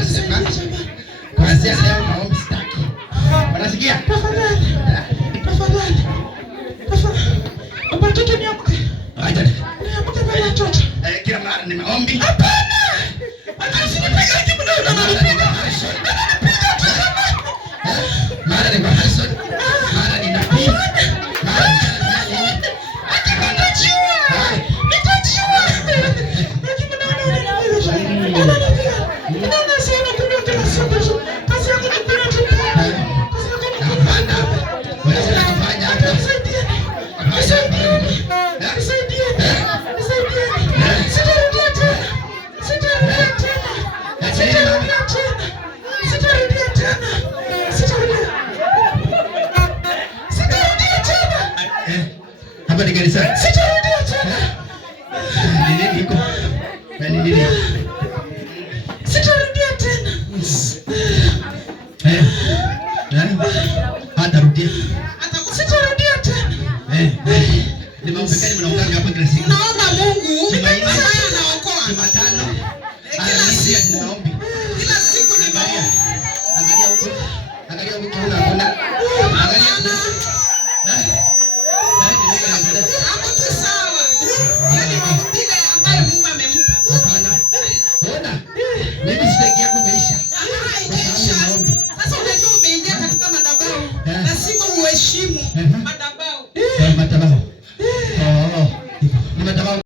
nasema kuanzia leo maombi sitaki. Unasikia? Tafadhali. Tafadhali. Watoto niamke. Acha. Niamke baba watoto. Kila mara ni maombi. Hapana. Usinipiga jibu na unanipiga. Mara ni mahaso. Mara ni nabii. Hapa ni kanisa. Sitarudia tena. Nini iko? Nini? Sitarudia tena. Hata rudia. Sitarudia tena. Ni mambo gani mnaongea hapa kila siku? Naomba Mungu anaokoa. Jumatano. Alhamisi tunaomba. Kila siku ni Angalia huko. Angalia huko unaona. Angalia